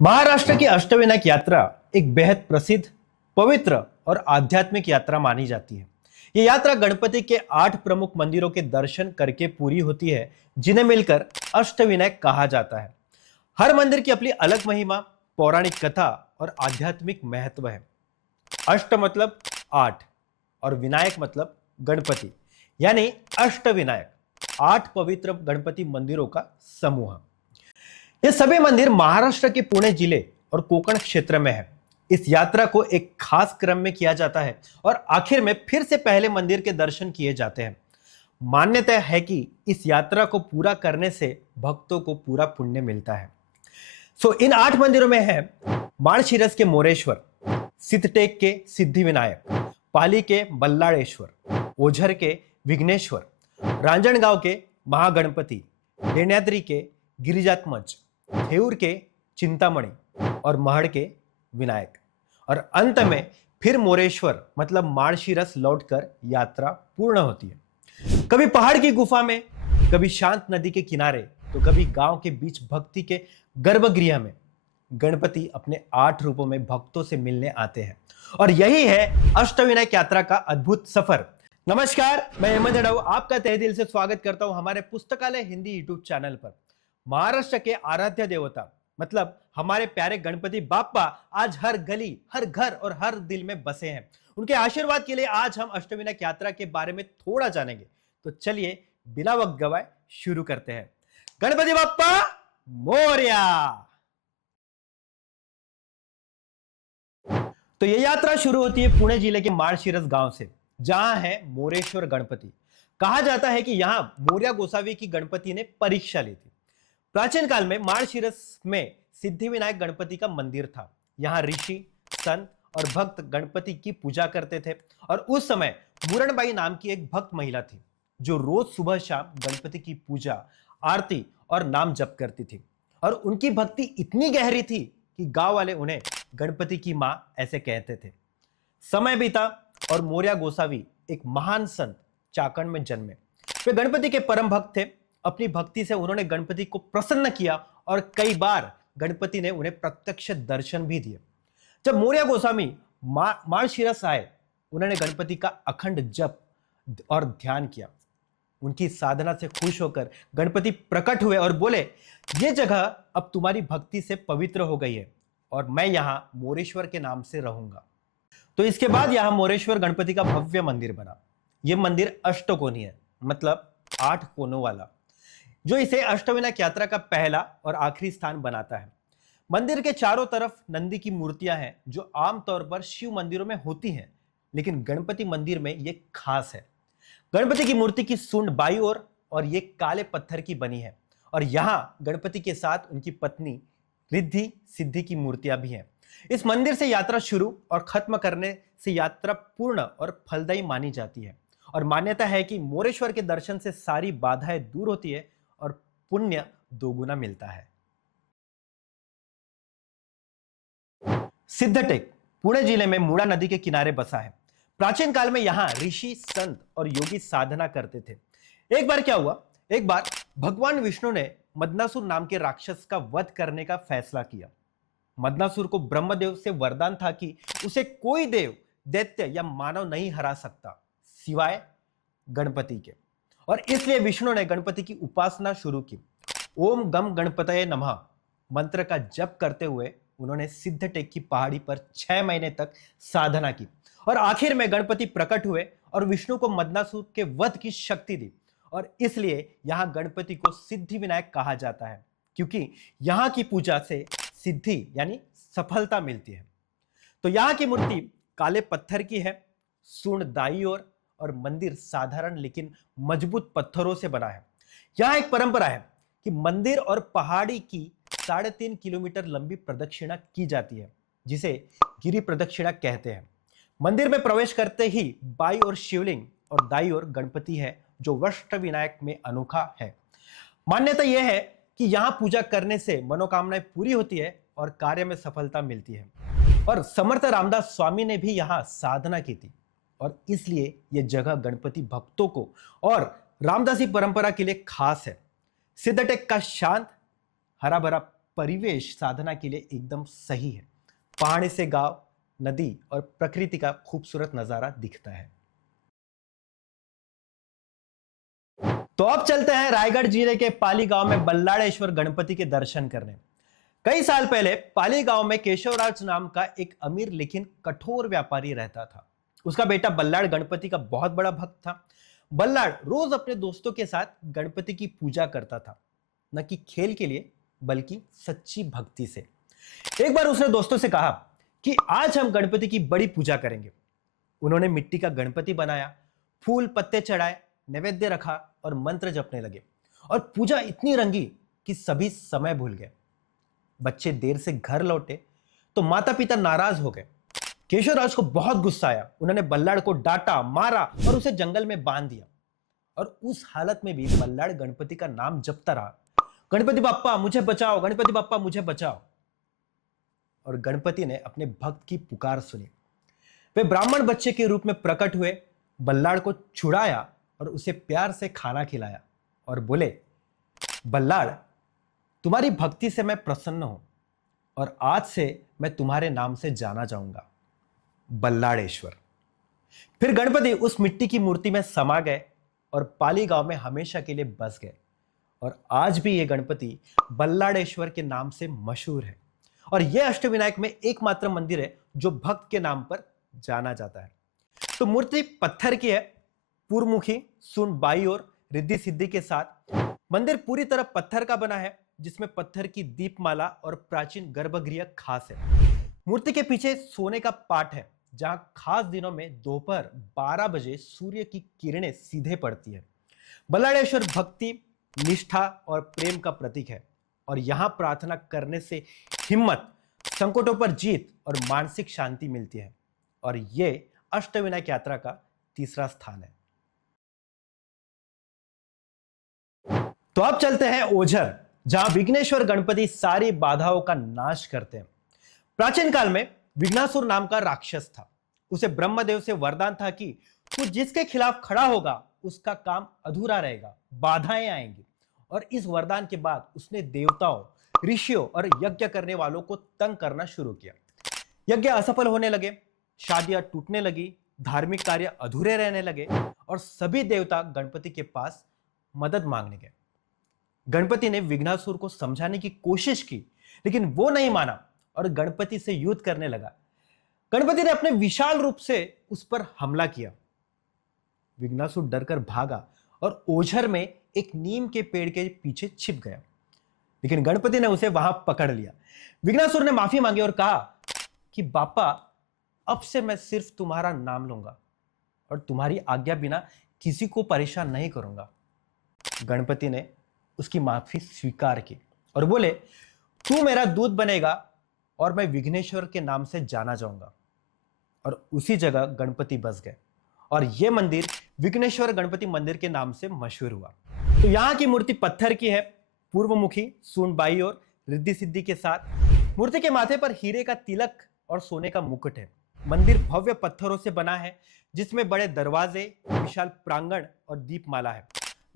महाराष्ट्र की अष्टविनायक यात्रा एक बेहद प्रसिद्ध, पवित्र और आध्यात्मिक यात्रा मानी जाती है। ये यात्रा गणपति के 8 प्रमुख मंदिरों के दर्शन करके पूरी होती है, जिन्हें मिलकर अष्टविनायक कहा जाता है। हर मंदिर की अपनी अलग महिमा, पौराणिक कथा और आध्यात्मिक महत्व है। अष्ट मतलब 8 और विनायक मतलब गणपति, यानी अष्टविनायक, 8 पवित्र गणपति मंदिरों का समूह। ये सभी मंदिर महाराष्ट्र के पुणे जिले और कोकण क्षेत्र में है। इस यात्रा को एक खास क्रम में किया जाता है और आखिर में फिर से पहले मंदिर के दर्शन किए जाते हैं। मान्यता है कि इस यात्रा को पूरा करने से भक्तों को पूरा पुण्य मिलता है। इन 8 मंदिरों में है माळशिरस के मोरेश्वर, सिद्धटेक के सिद्धिविनायक, पाली के बल्लाळेश्वर, ओझर के विघ्नेश्वर, रांजणगांव के महागणपति, लेण्याद्री के गिरिजात्मज, थेऊर के चिंतामणि और महड़ के विनायक, और अंत में फिर मोरेश्वर मतलब माळशिरस लौटकर यात्रा पूर्ण होती है। कभी पहाड़ की गुफा में, कभी शांत नदी के किनारे, तो कभी गांव के बीच भक्ति के गर्भगृह में गणपति अपने 8 रूपों में भक्तों से मिलने आते हैं। और यही है अष्टविनायक यात्रा का अद्भुत सफर। नमस्कार, मैं अहमद अडाऊ आपका तहे दिल से स्वागत करता हूं हमारे पुस्तकालय हिंदी यूट्यूब चैनल पर। महाराष्ट्र के आराध्य देवता मतलब हमारे प्यारे गणपति बाप्पा आज हर गली, हर घर और हर दिल में बसे हैं। उनके आशीर्वाद के लिए आज हम अष्टविनायक यात्रा के बारे में थोड़ा जानेंगे। तो चलिए बिना वक्त गवाए शुरू करते हैं। गणपति बाप्पा मोरया। तो ये यात्रा शुरू होती है पुणे जिले के माळशिरस गांव से, जहां है मोरेश्वर गणपति। कहा जाता है कि यहां मोरया गोसावी की गणपति ने परीक्षा ली थी। प्राचीन काल में माळशिरस में सिद्धिविनायक गणपति का मंदिर था। यहाँ ऋषि, संत और भक्त गणपति की पूजा करते थे। और उस समय मुरणबाई नाम की एक भक्त महिला थी, जो रोज सुबह शाम गणपति की पूजा, आरती और नाम जप करती थी। और उनकी भक्ति इतनी गहरी थी कि गांव वाले उन्हें गणपति की मां ऐसे कहते थे। समय बीता और मोरया गोसावी एक महान संत चाकण में जन्मे। वे गणपति के परम भक्त थे। अपनी भक्ति से उन्होंने गणपति को प्रसन्न किया और कई बार गणपति ने उन्हें प्रत्यक्ष दर्शन भी दिए। जब मोरया गोस्वामी माळशिरस आए, उन्होंने गणपति का अखंड जप और ध्यान किया। उनकी साधना से खुश होकर गणपति प्रकट हुए और बोले, ये जगह अब तुम्हारी भक्ति से पवित्र हो गई है और मैं यहां मोरेश्वर के नाम से रहूंगा। तो इसके बाद यहां मोरेश्वर गणपति का भव्य मंदिर बना। यह मंदिर अष्टकोणीय है, मतलब 8 कोनों वाला, जो इसे अष्टविनायक यात्रा का पहला और आखिरी स्थान बनाता है। मंदिर के चारों तरफ नंदी की मूर्तियां हैं, जो आमतौर पर शिव मंदिरों में होती हैं, लेकिन गणपति मंदिर में यह खास है। गणपति की मूर्ति की सूंड बाईं ओर और ये काले पत्थर की बनी है। और यहां गणपति के साथ उनकी पत्नी रिद्धि सिद्धि की मूर्तियां भी हैं। इस मंदिर से यात्रा शुरू और खत्म करने से यात्रा पूर्ण और फलदायी मानी जाती है। और मान्यता है कि मोरेश्वर के दर्शन से सारी बाधाएं दूर होती है और पुण्य दोगुना मिलता है। सिद्धटेक पुणे जिले में मूड़ा नदी के किनारे बसा है। प्राचीन काल में यहां ऋषि, संत और योगी साधना करते थे। एक बार क्या हुआ, एक बार भगवान विष्णु ने मदनासुर नाम के राक्षस का वध करने का फैसला किया। मदनासुर को ब्रह्मदेव से वरदान था कि उसे कोई देव, दैत्य या मानव नहीं हरा सकता सिवाय गणपति के। और इसलिए विष्णु ने गणपति की उपासना शुरू की। ओम गम गणपतये नमः मंत्र का जप करते हुए उन्होंने सिद्धटेक की पहाड़ी पर 6 महीने तक साधना की। और आखिर में गणपति प्रकट हुए और विष्णु को मदनासुर के वध की शक्ति दी। और इसलिए यहां गणपति को सिद्धि विनायक कहा जाता है, क्योंकि यहां की पूजा से सिद्धि यानी सफलता मिलती है। तो यहां की मूर्ति काले पत्थर की है, सूंड दाई ओर, और मंदिर साधारण लेकिन मजबूत पत्थरों से बना है। यहां एक परंपरा है कि मंदिर और पहाड़ी की 3.5 किलोमीटर लंबी प्रदक्षिणा की जाती है, जिसे गिरि प्रदक्षिणा कहते हैं। मंदिर में प्रवेश करते ही बाई ओर शिवलिंग और दाई ओर गणपति है, जो अष्टविनायक में अनोखा है। मान्यता यह है कि यहां पूजा करने से मनोकामनाएं पूरी होती है और कार्य में सफलता मिलती है। और समर्थ रामदास स्वामी ने भी यहां साधना की थी, और इसलिए यह जगह गणपति भक्तों को और रामदासी परंपरा के लिए खास है। सिद्धटेक का शांत, हरा भरा परिवेश साधना के लिए एकदम सही है। पहाड़ी से गांव, नदी और प्रकृति का खूबसूरत नजारा दिखता है। तो अब चलते हैं रायगढ़ जिले के पाली गांव में बल्लाड़ेश्वर गणपति के दर्शन करने। कई साल पहले पाली गांव में केशवराज नाम का एक अमीर लेकिन कठोर व्यापारी रहता था। उसका बेटा बल्लाड़ गणपति का बहुत बड़ा भक्त था। बल्लाड़ रोज अपने दोस्तों के साथ गणपति की पूजा करता था, न कि खेल के लिए बल्कि सच्ची भक्ति से। एक बार उसने दोस्तों से कहा कि आज हम गणपति की बड़ी पूजा करेंगे। उन्होंने मिट्टी का गणपति बनाया, फूल पत्ते चढ़ाए, नैवेद्य रखा और मंत्र जपने लगे। और पूजा इतनी रंगी कि सभी समय भूल गए। बच्चे देर से घर लौटे तो माता पिता नाराज हो गए। केशवराज को बहुत गुस्सा आया। उन्होंने बल्लाड़ को डांटा, मारा और उसे जंगल में बांध दिया। और उस हालत में भी बल्लाड़ गणपति का नाम जपता रहा, गणपति बाप्पा मुझे बचाओ, गणपति बाप्पा मुझे बचाओ। और गणपति ने अपने भक्त की पुकार सुनी। वे ब्राह्मण बच्चे के रूप में प्रकट हुए, बल्लाड़ को छुड़ाया और उसे प्यार से खाना खिलाया और बोले, बल्लाड़, तुम्हारी भक्ति से मैं प्रसन्न हूं और आज से मैं तुम्हारे नाम से जाना जाऊंगा, बल्लाड़ेश्वर। फिर गणपति उस मिट्टी की मूर्ति में समा गए और पाली गांव में हमेशा के लिए बस गए। और आज भी यह गणपति बल्लाड़ेश्वर के नाम से मशहूर है। और यह अष्टविनायक में एकमात्र मंदिर है जो भक्त के नाम पर जाना जाता है। तो मूर्ति पत्थर की है, पूर्वमुखी, सूंड बाई और रिद्धि सिद्धि के साथ। मंदिर पूरी तरह पत्थर का बना है, जिसमें पत्थर की दीपमाला और प्राचीन गर्भगृह खास है। मूर्ति के पीछे सोने का पाट है, जहां खास दिनों में दोपहर 12 बजे सूर्य की किरणें सीधे पड़ती है। बल्लाड़ेश्वर भक्ति, निष्ठा और प्रेम का प्रतीक है। और यहां प्रार्थना करने से हिम्मत, संकटों पर जीत और मानसिक शांति मिलती है। और यह अष्टविनायक यात्रा का तीसरा स्थान है। तो अब चलते हैं ओझर, जहां विघ्नेश्वर गणपति सारी बाधाओं का नाश करते हैं। प्राचीन काल में विघ्नासुर नाम का राक्षस था। उसे ब्रह्मदेव से वरदान था कि तू जिसके खिलाफ खड़ा होगा उसका काम अधूरा रहेगा, बाधाएं आएंगी। और इस वरदान के बाद उसने देवताओं, ऋषियों और यज्ञ करने वालों को तंग करना शुरू किया। यज्ञ असफल होने लगे, शादियां टूटने लगी, धार्मिक कार्य अधूरे रहने लगे और सभी देवता गणपति के पास मदद मांगने गए। गणपति ने विघ्नासुर को समझाने की कोशिश की, लेकिन वो नहीं माना और गणपति से युद्ध करने लगा। गणपति ने अपने विशाल रूप से उस पर हमला किया। विघ्नासुर डरकर भागा और ओझर में एक नीम के पेड़ के पीछे छिप गया, लेकिन गणपति ने उसे वहां पकड़ लिया। विघ्नासुर ने माफी मांगी और कहा कि बापा, अब से मैं सिर्फ तुम्हारा नाम लूंगा और तुम्हारी आज्ञा बिना किसी को परेशान नहीं करूंगा। गणपति ने उसकी माफी स्वीकार की और बोले, तू मेरा दूत बनेगा और मैं विघ्नेश्वर के नाम से जाना जाऊंगा। और उसी जगह गणपति बस गए और यह मंदिर विघ्नेश्वर गणपति मंदिर के नाम से मशहूर हुआ। तो यहाँ की मूर्ति पत्थर की है, पूर्वमुखी, सूंड बाई और रिद्धि सिद्धि के साथ। मूर्ति के माथे पर हीरे का तिलक और सोने का मुकुट है। मंदिर भव्य पत्थरों से बना है, जिसमें बड़े दरवाजे, विशाल प्रांगण और दीपमाला है।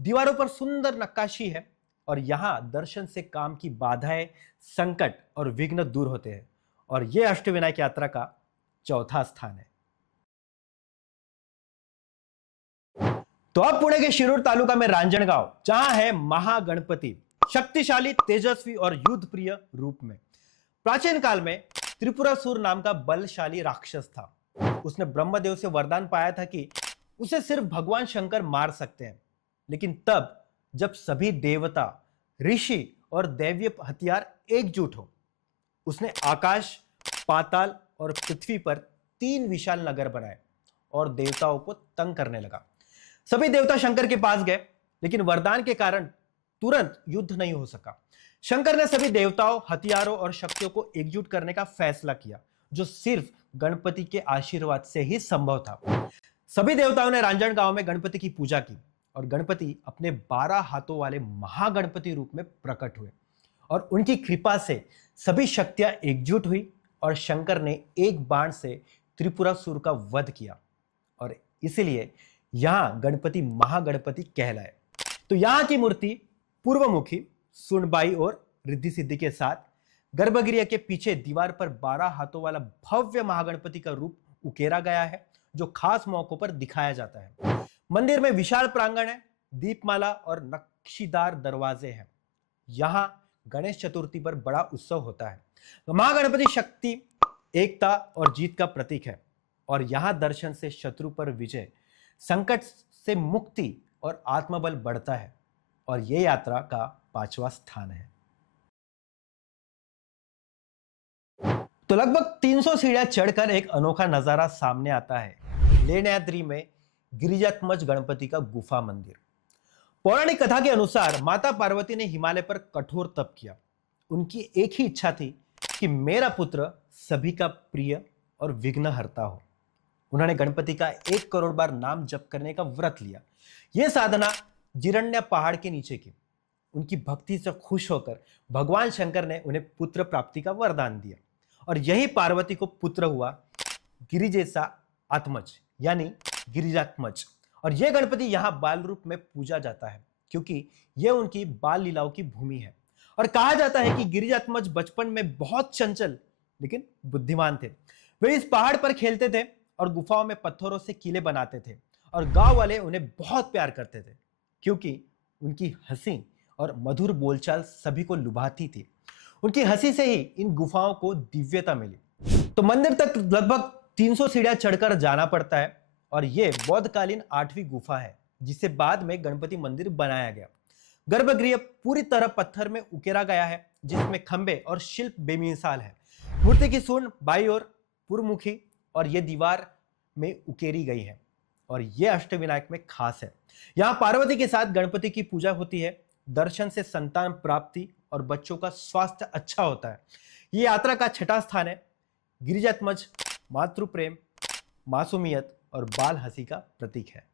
दीवारों पर सुंदर नक्काशी है और यहाँ दर्शन से काम की बाधाएं, संकट और विघ्न दूर होते हैं। और यह अष्टविनायक यात्रा का चौथा स्थान है। तो अब पुणे के शिरूर तालुका में रांजणगांव, जहां है महागणपति, शक्तिशाली, तेजस्वी और युद्ध प्रिय रूप में। प्राचीन काल में त्रिपुरासुर नाम का बलशाली राक्षस था। उसने ब्रह्मदेव से वरदान पाया था कि उसे सिर्फ भगवान शंकर मार सकते हैं। लेकिन तब जब सभी देवता, ऋषि और दैवीय हथियार एकजुट हो, उसने आकाश, पाताल और पृथ्वी पर 3 विशाल नगर बनाए और देवताओं को तंग करने लगा। सभी देवता शंकर के पास गए, लेकिन वरदान के कारण तुरंत युद्ध नहीं हो सका। शंकर ने सभी देवताओं, हथियारों और शक्तियों को एकजुट करने का फैसला किया, जो सिर्फ गणपति के आशीर्वाद से ही संभव था। सभी देवताओं ने रांजणगांव में गणपति की पूजा की और गणपति अपने 12 हाथों वाले महागणपति रूप में प्रकट हुए। और उनकी कृपा से सभी शक्तियां एकजुट हुई और शंकर ने एक बाण से त्रिपुरासुर का वध किया और इसलिए यहां गणपति महागणपति कहलाए। तो यहां की मूर्ति पूर्वमुखी, सुनबाई और रिद्धि सिद्धि के साथ गर्भगृह के पीछे दीवार पर 12 हाथों वाला भव्य महागणपति का रूप उकेरा गया है, जो खास मौकों पर दिखाया जाता है। मंदिर में विशाल प्रांगण है, दीपमाला और नक्शीदार दरवाजे हैं। यहाँ गणेश चतुर्थी पर बड़ा उत्सव होता है। महागणपति शक्ति, एकता और जीत का प्रतीक है और यहाँ दर्शन से शत्रु पर विजय, संकट से मुक्ति और आत्मबल बढ़ता है। और यह यात्रा का 5वां स्थान है। तो लगभग 300 सीढ़ियां चढ़कर एक अनोखा नजारा सामने आता है। लेण्याद्री में गिरिजात्मज गणपति का गुफा मंदिर। पौराणिक कथा के अनुसार माता पार्वती ने हिमालय पर कठोर तप किया। उनकी एक ही इच्छा थी कि मेरा पुत्र सभी का प्रिय और विघ्नहर्ता हो। उन्होंने गणपति का 1 करोड़ बार नाम जप करने का व्रत लिया। यह साधना जिरण्य पहाड़ के नीचे की। उनकी भक्ति से खुश होकर भगवान शंकर ने उन्हें पुत्र प्राप्ति का वरदान दिया और यही पार्वती को पुत्र हुआ गिरिजेसा आत्मज, यानी गिरिजात्मज। और यह गणपति यहाँ बाल रूप में पूजा जाता है क्योंकि यह उनकी बाल लीलाओं की भूमि है। और कहा जाता है कि गिरिजात्मज बचपन में बहुत चंचल लेकिन बुद्धिमान थे। वे इस पहाड़ पर खेलते थे और गुफाओं में पत्थरों से किले बनाते थे और गांव वाले उन्हें बहुत प्यार करते थे क्योंकि उनकी हंसी और मधुर बोलचाल सभी को लुभाती थी। उनकी हंसी से ही इन गुफाओं को दिव्यता मिली। तो मंदिर तक लगभग 300 सीढ़ियां चढ़कर जाना पड़ता है और यह बौद्धकालीन 8वीं गुफा है जिसे बाद में गणपति मंदिर बनाया गया। गर्भगृह पूरी तरह पत्थर में उकेरा गया है जिसमें खंबे और शिल्प बेमिसाल है। मूर्ति की सूंड बाईं ओर पूर्वमुखी और यह दीवार में उकेरी गई है और यह अष्टविनायक में खास है। यहाँ पार्वती के साथ गणपति की पूजा होती है। दर्शन से संतान प्राप्ति और बच्चों का स्वास्थ्य अच्छा होता है। यह यात्रा का 6वां स्थान है। गिरिजात्मज मातृ प्रेम, मासूमियत और बाल हंसी का प्रतीक है।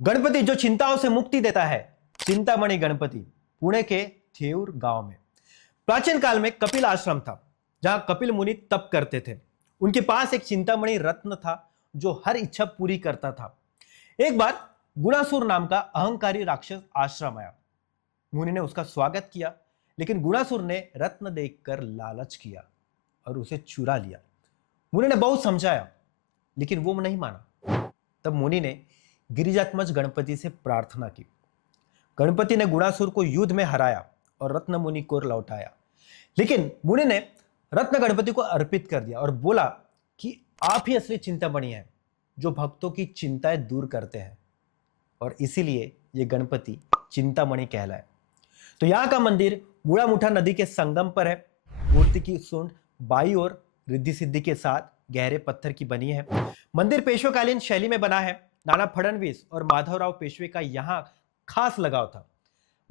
गणपति जो चिंताओं से मुक्ति देता है, चिंतामणि गणपति पुणे के थेऊर गांव में। प्राचीन काल में कपिल आश्रम था जहां कपिल मुनि तप करते थे। उनके पास एक चिंतामणि रत्न था जो हर इच्छा पूरी करता था। एक बार गुणासुर नाम का अहंकारी राक्षस आश्रम आया। मुनि ने उसका स्वागत किया लेकिन गुणासुर ने रत्न देखकर लालच किया और उसे चुरा लिया। मुनि ने बहुत समझाया लेकिन वो नहीं माना। तब मुनि ने गिरिजात्मज गणपति से प्रार्थना की। गणपति ने गुणासुर को युद्ध में हराया और रत्न मुनि को लौटाया। लेकिन मुनि ने रत्न गणपति को अर्पित कर दिया और बोला कि आप ही असली चिंतामणि हैं जो भक्तों की चिंताएं दूर करते हैं और इसीलिए ये गणपति चिंतामणि कहलाए। तो यहाँ का मंदिर बूढ़ामुठा नदी के संगम पर है। मूर्ति की सूंड बाईं ओर रिद्धि सिद्धि के साथ गहरे पत्थर की बनी है। मंदिर पेशवेकालीन शैली में बना है। नाना फडणवीस और माधवराव पेशवे का यहाँ खास लगाव था।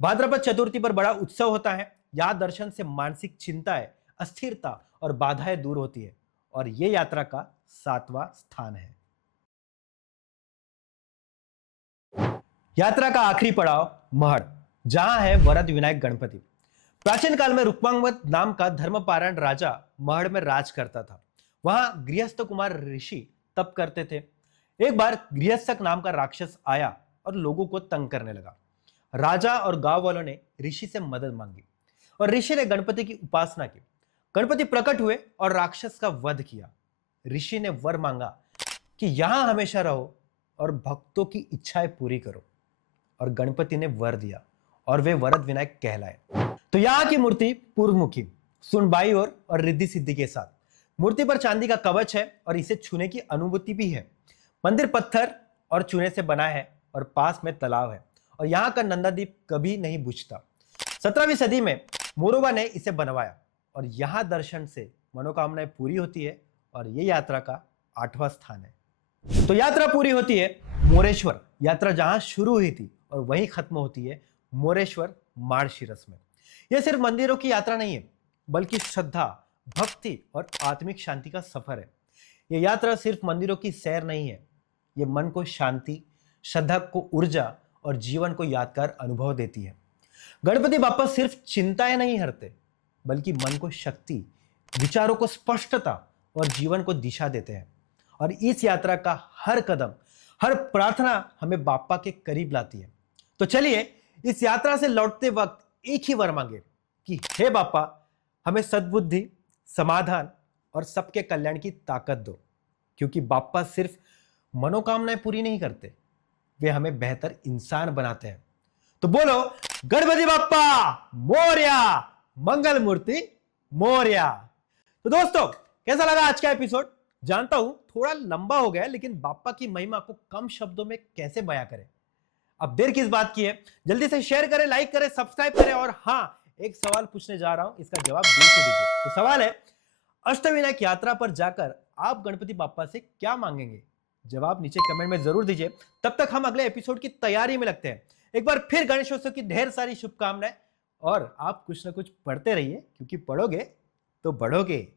भाद्रपद चतुर्थी पर बड़ा उत्सव होता है। यहाँ दर्शन से मानसिक चिंताएं, अस्थिरता और बाधाएं दूर होती है और यह यात्रा का 7वां स्थान है। यात्रा का आखिरी पड़ाव महड़, जहां है वरद विनायक गणपति। प्राचीन काल में रुक्मांगद नाम का धर्मपारायण राजा महड़ में राज करता था। वहां गृहस्थ कुमार ऋषि तप करते थे। एक बार गृहस्थक नाम का राक्षस आया और लोगों को तंग करने लगा। राजा और गांव वालों ने ऋषि से मदद मांगी और ऋषि ने गणपति की उपासना की। गणपति प्रकट हुए और राक्षस का वध किया। ऋषि ने वर मांगा कि यहां हमेशा रहो और भक्तों की इच्छाएं पूरी करो और गणपति ने वर दिया और वे वरद विनायक कहलाए। तो यहाँ की मूर्ति पूर्वमुखी, सूंड बाईं ओर और रिद्धि सिद्धि के साथ। मूर्ति पर चांदी का कवच है और इसे छूने की अनुभूति भी है। मंदिर पत्थर और चूने से बना है और पास में तालाब है और यहाँ का नंदादीप कभी नहीं बुझता। 17वीं सदी में मोरोबा ने इसे बनवाया और यहाँ दर्शन से मनोकामनाएं पूरी होती है और ये यात्रा का 8वां स्थान है। तो यात्रा पूरी होती है मोरेश्वर। यात्रा जहां शुरू हुई थी और वहीं खत्म होती है मोरेश्वर माळशिरस में। यह सिर्फ मंदिरों की यात्रा नहीं है बल्कि श्रद्धा, भक्ति और आत्मिक शांति का सफर है। यह यात्रा सिर्फ मंदिरों की सैर नहीं है, यह मन को शांति, श्रद्धा को ऊर्जा और जीवन को यादगार अनुभव देती है। गणपति बाप्पा सिर्फ चिंताएं नहीं हरते बल्कि मन को शक्ति, विचारों को स्पष्टता और जीवन को दिशा देते हैं। और इस यात्रा का हर कदम, हर प्रार्थना हमें बाप्पा के करीब लाती है। तो चलिए इस यात्रा से लौटते वक्त एक ही वर मांगे कि हे बापा, हमें सद्बुद्धि, समाधान और सबके कल्याण की ताकत दो, क्योंकि बापा सिर्फ मनोकामनाएं पूरी नहीं करते, वे हमें बेहतर इंसान बनाते हैं। तो बोलो गणपति बाप्पा मोरया, मंगल मूर्ति मोरया। तो दोस्तों, कैसा लगा आज का एपिसोड? जानता हूं थोड़ा लंबा हो गया, लेकिन बाप्पा की महिमा को कम शब्दों में कैसे बयां करें। अब देर किस बात की है, जल्दी से शेयर करें, लाइक करें, सब्सक्राइब करें। और हाँ, एक सवाल पूछने जा रहा हूं, इसका जवाब दिल से दीजिए। तो सवाल है, अष्टविनायक यात्रा पर जाकर आप गणपति बाप्पा से क्या मांगेंगे? जवाब नीचे कमेंट में जरूर दीजिए। तब तक हम अगले एपिसोड की तैयारी में लगते हैं। एक बार फिर गणेशोत्सव की ढेर सारी शुभकामनाएं, और आप कुछ ना कुछ पढ़ते रहिए, क्योंकि पढ़ोगे तो बढ़ोगे।